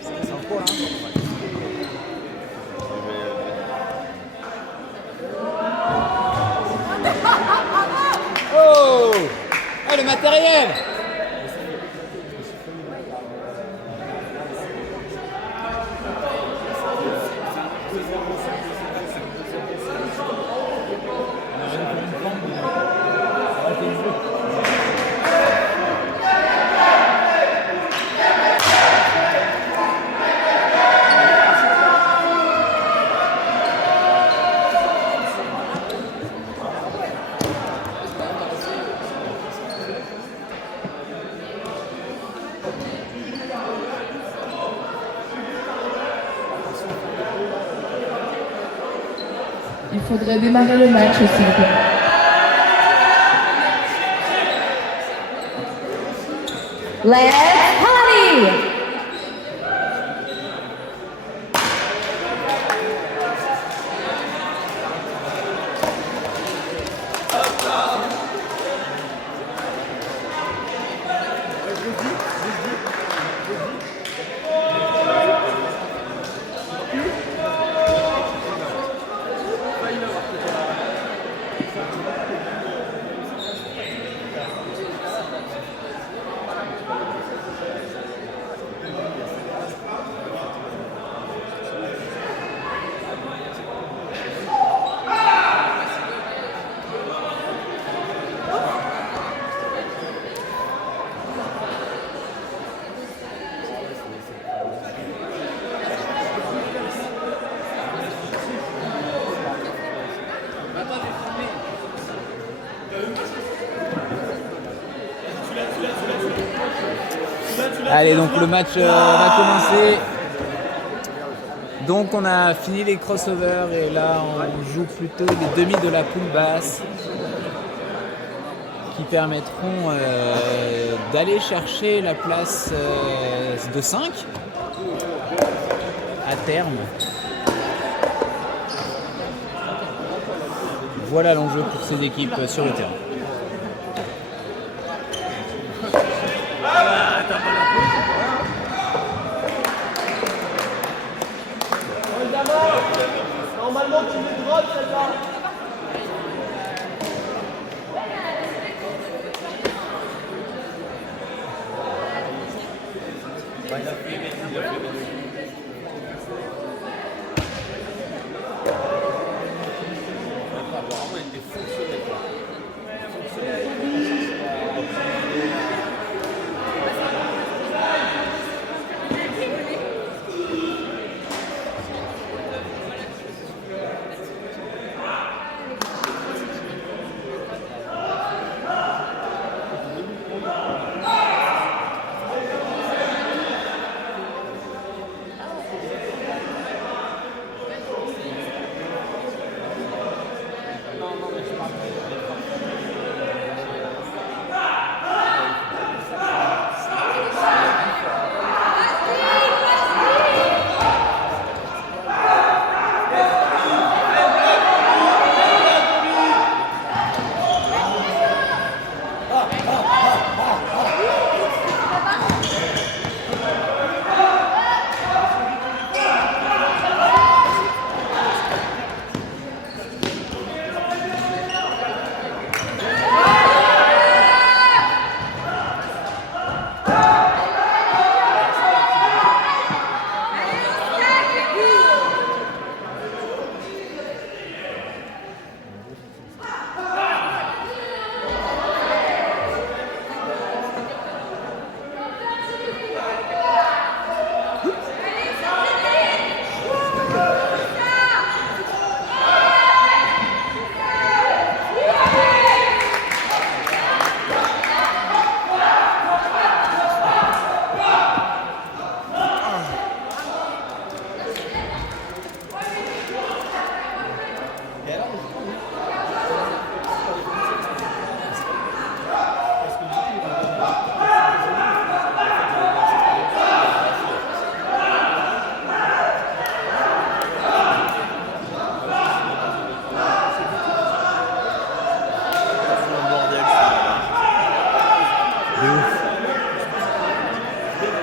C'est en cours là. Oh, le matériel. Il faudrait démarrer le match, s'il vous plaît. Let's party! Allez, donc le match va commencer. Donc on a fini les crossovers et là on joue plutôt les demi de la poule basse qui permettront d'aller chercher la place de 5 à terme. Voilà l'enjeu pour ces équipes sur le terrain. Normalement, tu me drones, celle-là.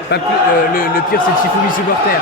Pas plus- le pire, c'est le Shifumi supporter.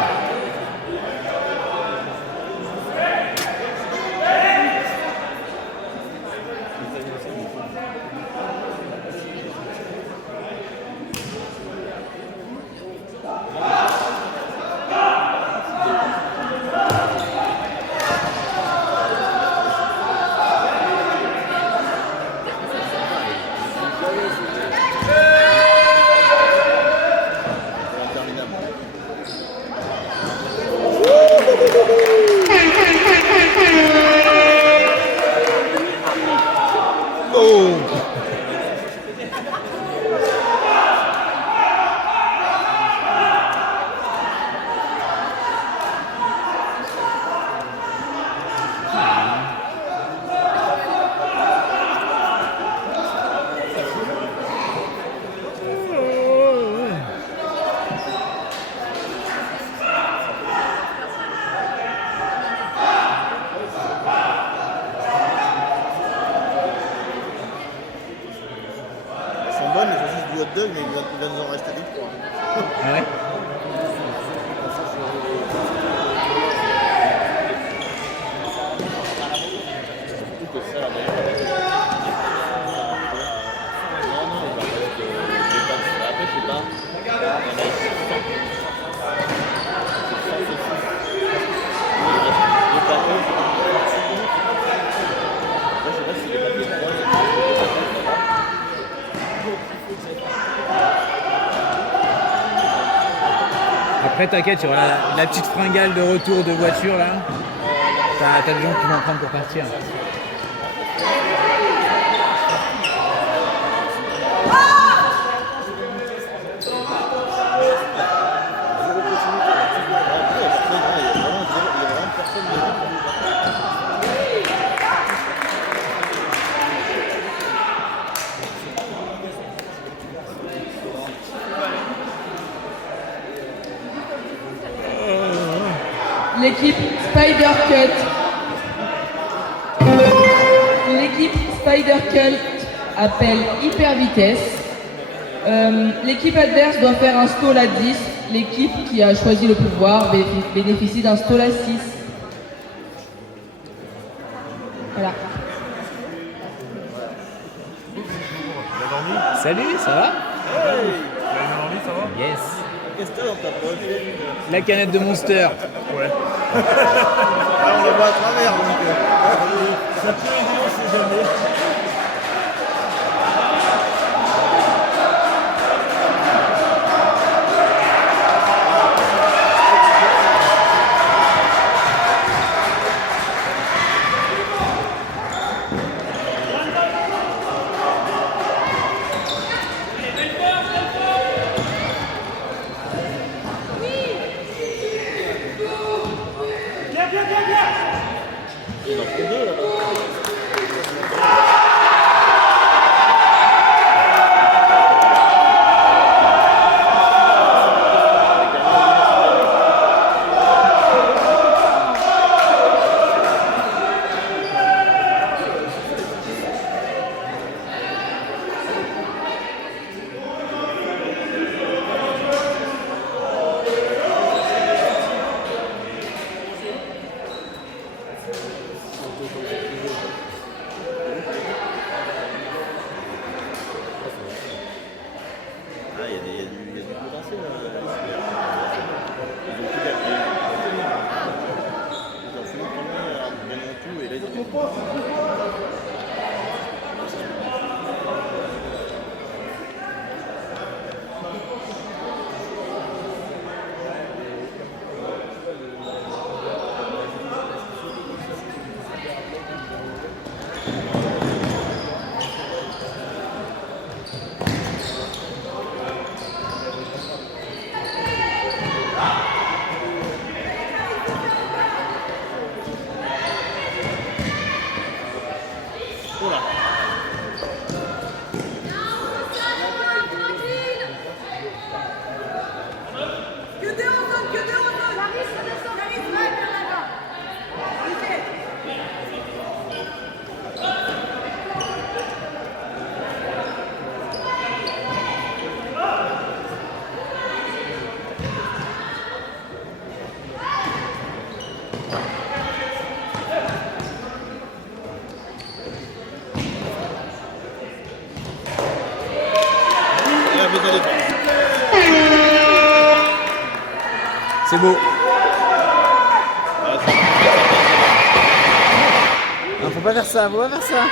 Elles sont bonnes les saucisses du hot dog, mais il va nous en rester 2-3. Ah ouais. Surtout que ça, la meilleure. Non, non, il va rester des pâtes. Après, je sais pas. Il y en a 600. C'est 100 saucisses. Il reste des plateaux. Après, je sais pas si les papiers de poil, Après, t'inquiète, il y aura la petite fringale de retour de voiture là. T'as des gens qui vont prendre pour partir. L'équipe Spider Cut. L'équipe Spider Cut appelle hyper vitesse. L'équipe adverse doit faire un stall à 10. L'équipe qui a choisi le pouvoir bénéficie d'un stall à 6. Voilà. Salut, ça va? Yes. Qu'est-ce que t'as dans ta poche? La canette de Monster. Ouais. Là, on la voit à travers. Donc, ça peut aider, on sait jamais. Il en faut 2 là-bas. C'est beau. Non, faut pas faire ça, faut pas faire ça.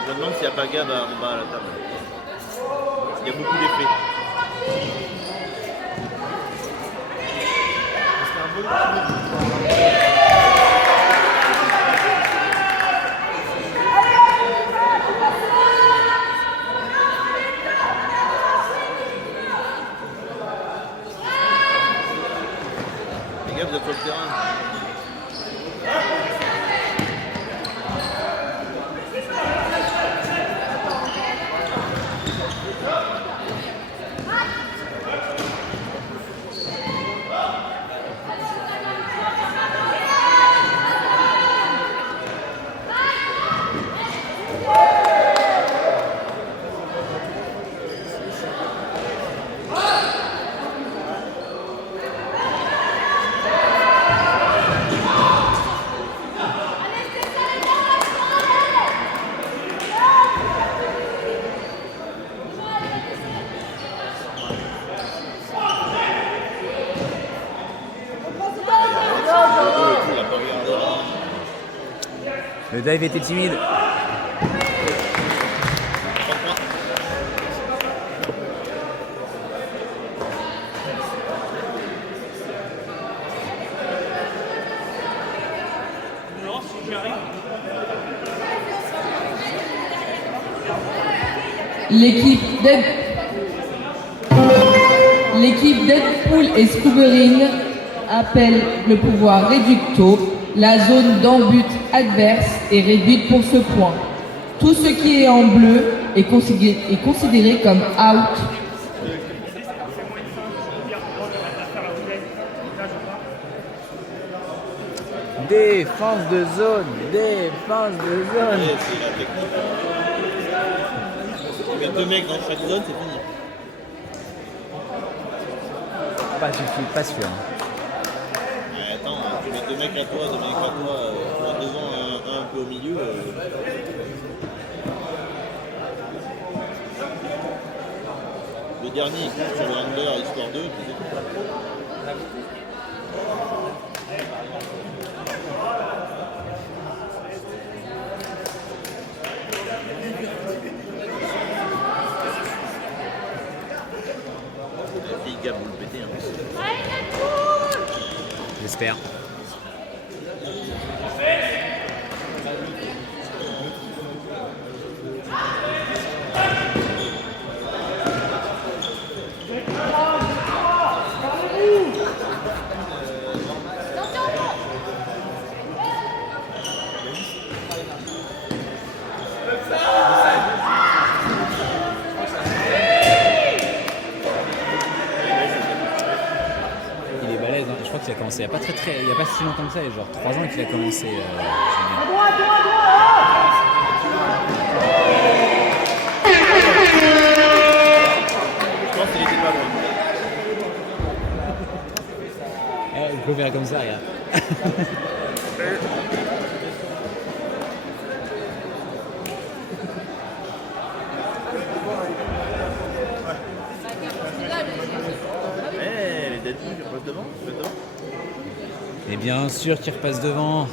Je me demande s'il n'y a pas Gab en bas à la table. Il y a beaucoup d'effets. Les gars, vous êtes sur le terrain. Le dive était timide. L'équipe Deadpool et Scooberine appelle le pouvoir réducto. La zone d'en-but adverse est réduite pour ce point. Tout ce qui est en bleu est considéré comme out. Défense de zone, défense de zone. Ouais, c'est la technique. Tu mets 2 mecs dans chaque zone, c'est fini. Pas sûr. Mais attends, tu mets 2 mecs à toi, 2 mecs à toi, devant, un peu au milieu. Le dernier, il court sur le handler, il score 2, puis c'est tout. La fille Gab, vous le pétez. J'espère. Il est balèze, hein. Je crois qu'il a commencé il n'y a pas si longtemps que ça, il y a genre 3 ans qu'il a commencé. Julien. Je pense qu'il était pas loin. Je peux faire comme ça, regarde. Les Deadpool, ils repassent devant. Et bien sûr qu'il repasse devant.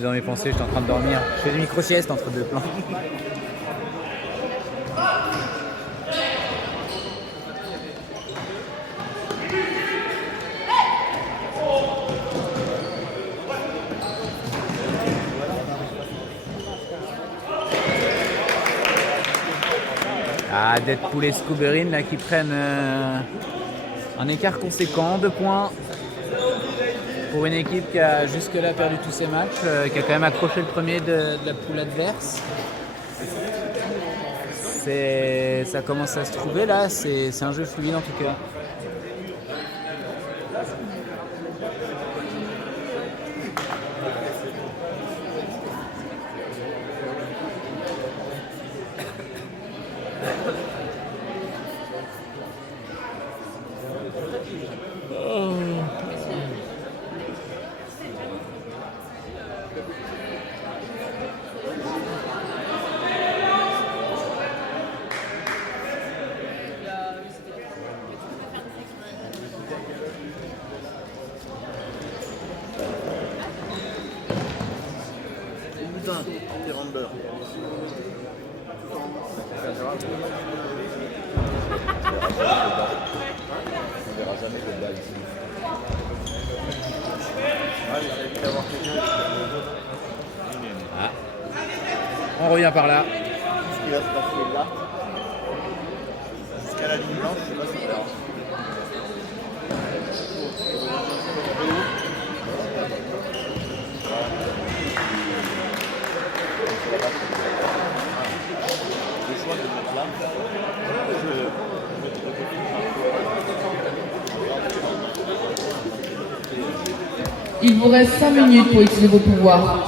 suis dans mes pensées, j'étais en train de dormir. Je fais des micro-siestes entre deux plans. Ah, Deadpool et Scooberin là qui prennent un écart conséquent, 2 points pour une équipe qui a jusque-là perdu tous ses matchs, qui a quand même accroché le premier de la poule adverse. Ça commence à se trouver là, c'est un jeu fluide en tout cas. Terrain de beurre. On verra jamais de balle ici. Ouais, mais ça évite d'avoir quelqu'un Ah. On revient par là. ce qui va se passer là. Jusqu'à la ligne blanche, je sais pas si on verra. Le choix de mettre là, Il vous reste 5 minutes pour utiliser vos pouvoirs.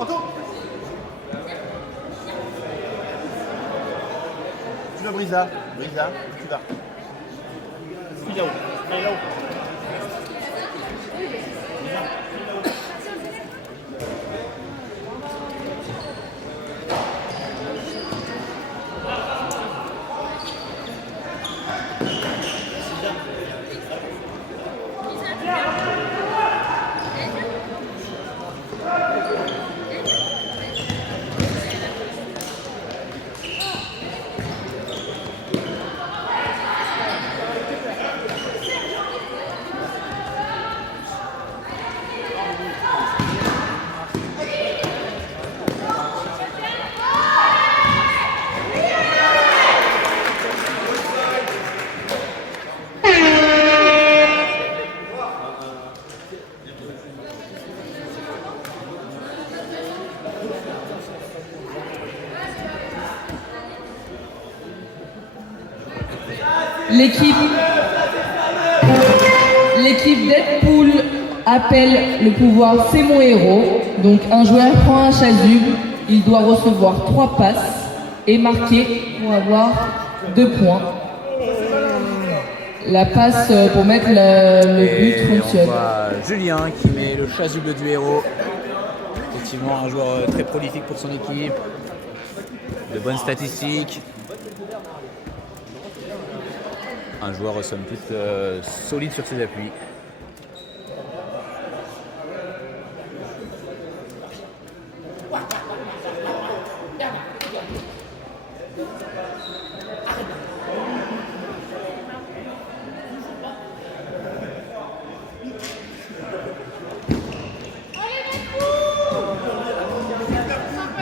Anto tu veux Brisa, tu vas. Puis là-haut. Allez, là-haut. L'équipe Deadpool appelle le pouvoir C'est mon héros. Donc un joueur prend un chasuble, il doit recevoir 3 passes et marquer pour avoir 2 points. La passe pour mettre le but Et on fonctionne. voit Julien qui met le chasuble du héros. Effectivement un joueur très prolifique pour son équipe. De bonnes statistiques. Un joueur somme toute solide sur ses appuis.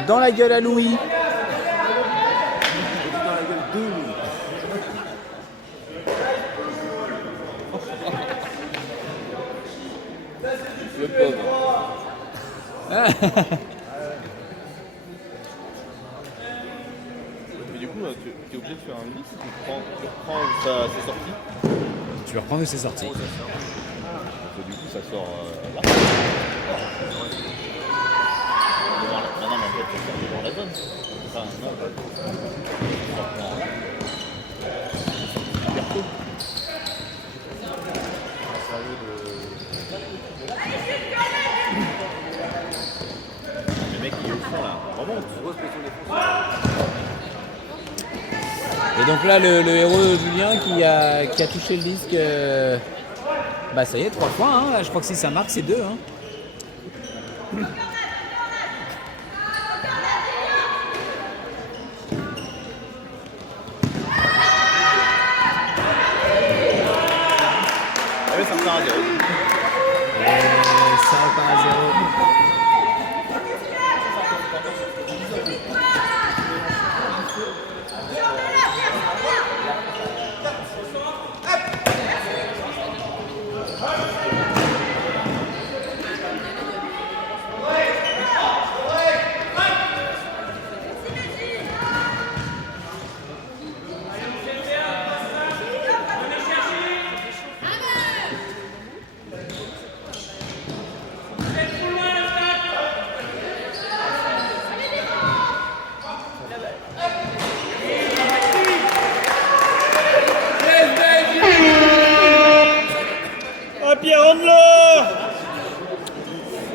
Dans la gueule à Louis. Le pauvre. Mais du coup, tu es obligé de faire un mix, tu reprends sa sortie. Tu veux reprendre où c'est sorti? Parce que du coup, ça sort là. Non, mais en fait, ça sort devant la zone. Enfin, non, ça sort là. Super tôt. Le mec, il est au fond là. Remonte. Et donc là, le héros Julien qui a touché le disque, bah ça y est, 3 points. Hein. Je crois que si ça marque, c'est 2. Hein. Ah oui, ça repart à 0. Et ça repart à 0.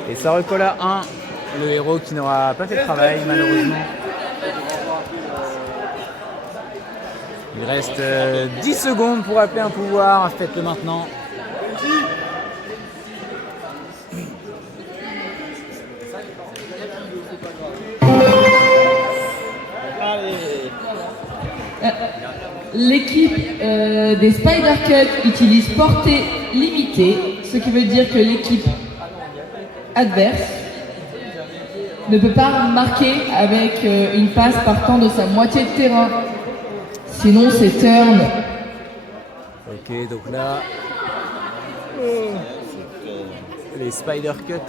Et ça recolle à 1. Le héros qui n'aura pas fait le travail, malheureusement. Il reste 10 secondes pour appeler un pouvoir. Faites-le maintenant. L'équipe des Spider Cut utilise portée limitée, ce qui veut dire que l'équipe adverse ne peut pas marquer avec une passe partant de sa moitié de terrain. Sinon, c'est turn. Ok, donc là, les Spider Cut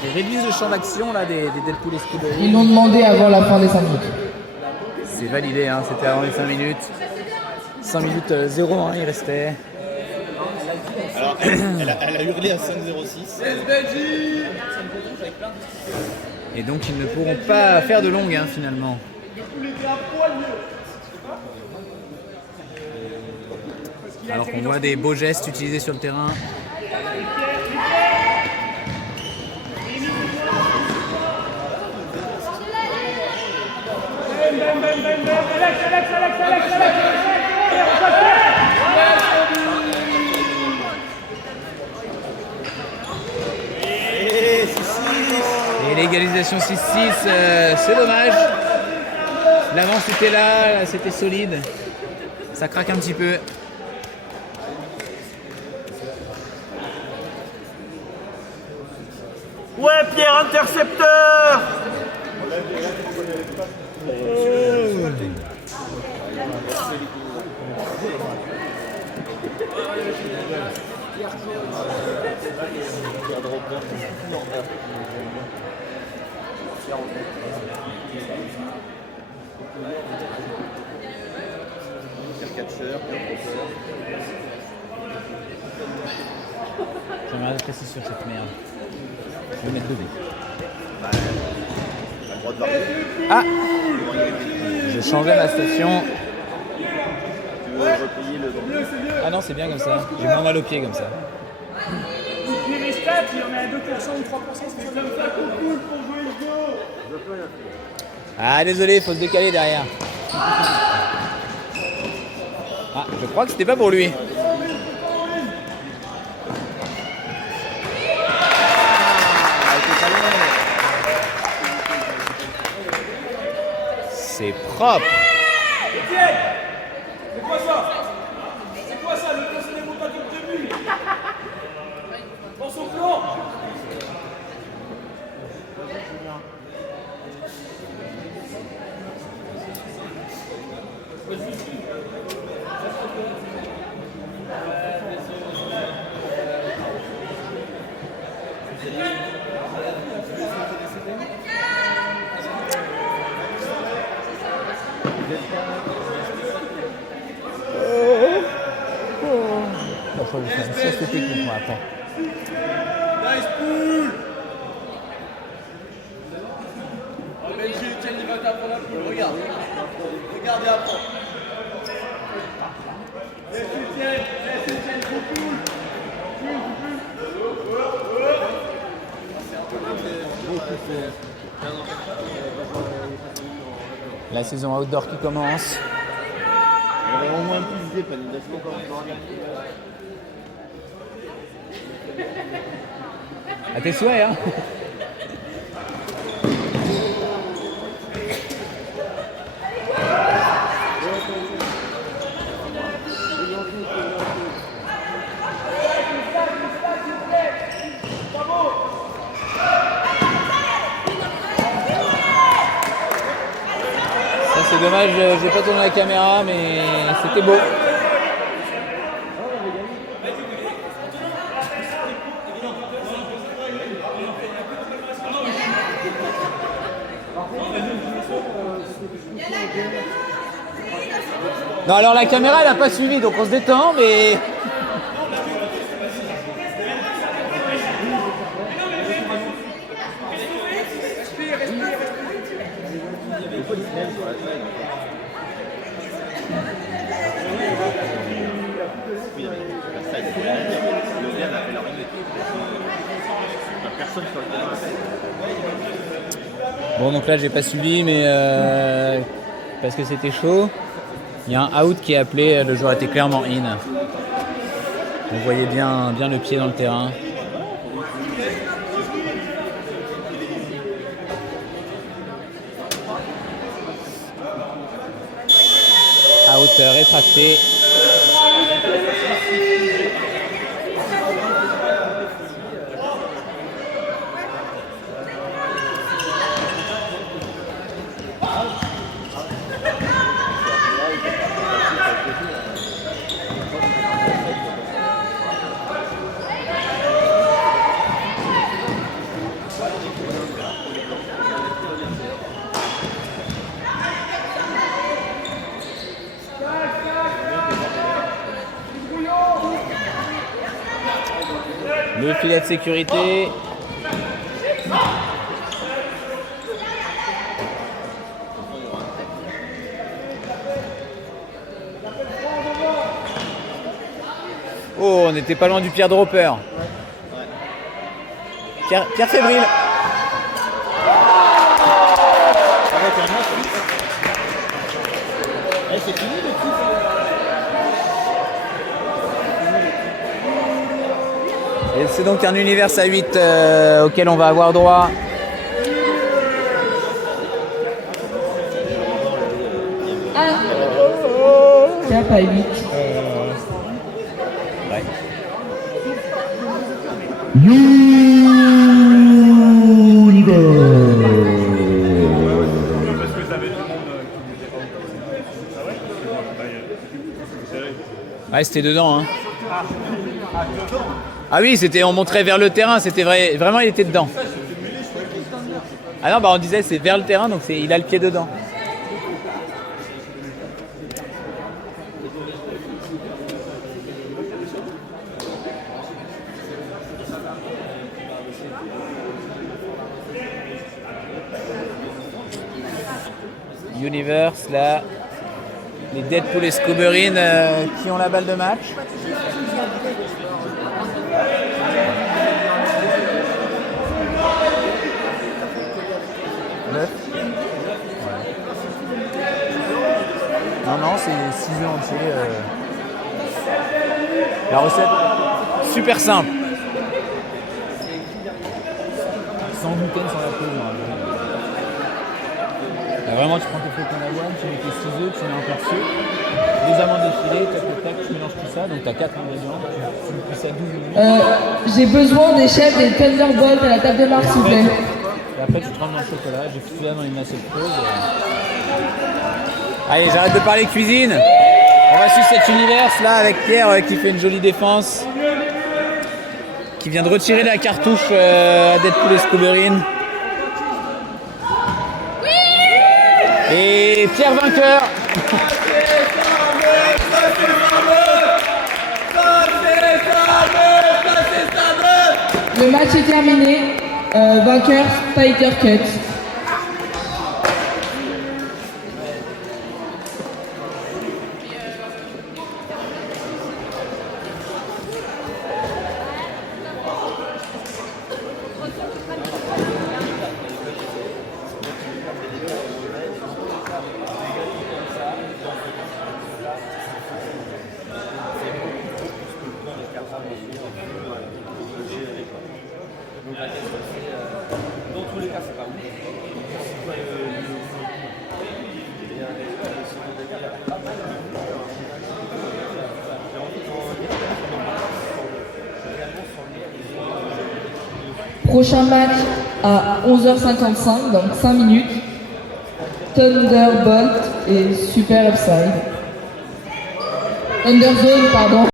qui réduisent le champ d'action là, des Deadpool et Scooby. Ils l'ont demandé avant la fin des 5 minutes. C'est validé, hein, c'était avant les 5 minutes. 5 minutes 0, il restait. Alors, elle a hurlé à 5-0-6. Et donc ils ne pourront pas faire de longue finalement. Alors qu'on voit des beaux gestes utilisés sur le terrain. Et l'égalisation 6-6, c'est dommage. L'avance était là, c'était solide. Ça craque un petit peu. Ouais, Pierre, intercepteur. J'aimerais être précis sur cette merde. Je vais mettre 2B. Ah! Je changeais ma station. Ah non, c'est bien comme ça. J'ai moins mal au pied comme ça. Les stats, il y en a 2% ou 3%, c'est ça. Ah désolé, il faut se décaler derrière. Ah, je crois que c'était pas pour lui. C'est propre. C'est quoi ça? C'est quoi ça? Le poste des montateurs de but dans son plan. franchement, je vais faire une sieste technique moi après. Nice pool. Benji, tiens, il va t'apprendre la poule, regarde. Regarde et apprends. Laisse Etienne, trop poule. La saison outdoor qui commence. On va au moins plus d'idées, pas d'idées. À tes souhaits, hein. Ça c'est dommage, j'ai pas tourné la caméra, mais c'était beau. Non, alors la caméra elle a pas suivi, donc on se détend, mais... Bon, donc là j'ai pas suivi, mais parce que c'était chaud. Il y a un out qui est appelé, le joueur était clairement in. On voyait bien le pied dans le terrain. Out rétracté. Le filet de sécurité. Oh, on n'était pas loin du Pierre Dropper. Pierre fébrile. C'est fini le coup. Et c'est donc un univers à 8 auquel on va avoir droit. Ah, cap à 8. Ouais. Ouais, c'était dedans. Hein. Ah oui, c'était, on montrait vers le terrain, c'était vrai, vraiment il était dedans. Ah non, bah on disait c'est vers le terrain, donc il a le pied dedans. Universe, là, les Deadpool et Scoberine qui ont la balle de match. Non, c'est 6 œufs entiers. La recette, super simple. Sans gluten, sans lactose. Vraiment, tu prends tes flocons d'avoine, tu mets tes 6 œufs, tu mets un peu de sucre, des amandes effilées, tac, tu mélanges tout ça, donc tu as 4 ingrédients, tu cuis ça 12 minutes. J'ai besoin des chefs des Thunderbolts à la table de marque, s'il vous plaît. Et après, tu trempes dans le chocolat, j'ai foutu là dans une assiette creuse. Allez, j'arrête de parler cuisine. On va suivre cet univers là avec Pierre qui fait une jolie défense, qui vient de retirer la cartouche à Deadpool et Scoberine. Et Pierre vainqueur. Ça c'est Le match est terminé. Vainqueur Spider Cut. Dans tous les cas, c'est pas ouf. Prochain match à 11h55, donc 5 minutes. Thunderbolt et Super Upside. Thunderzone, pardon.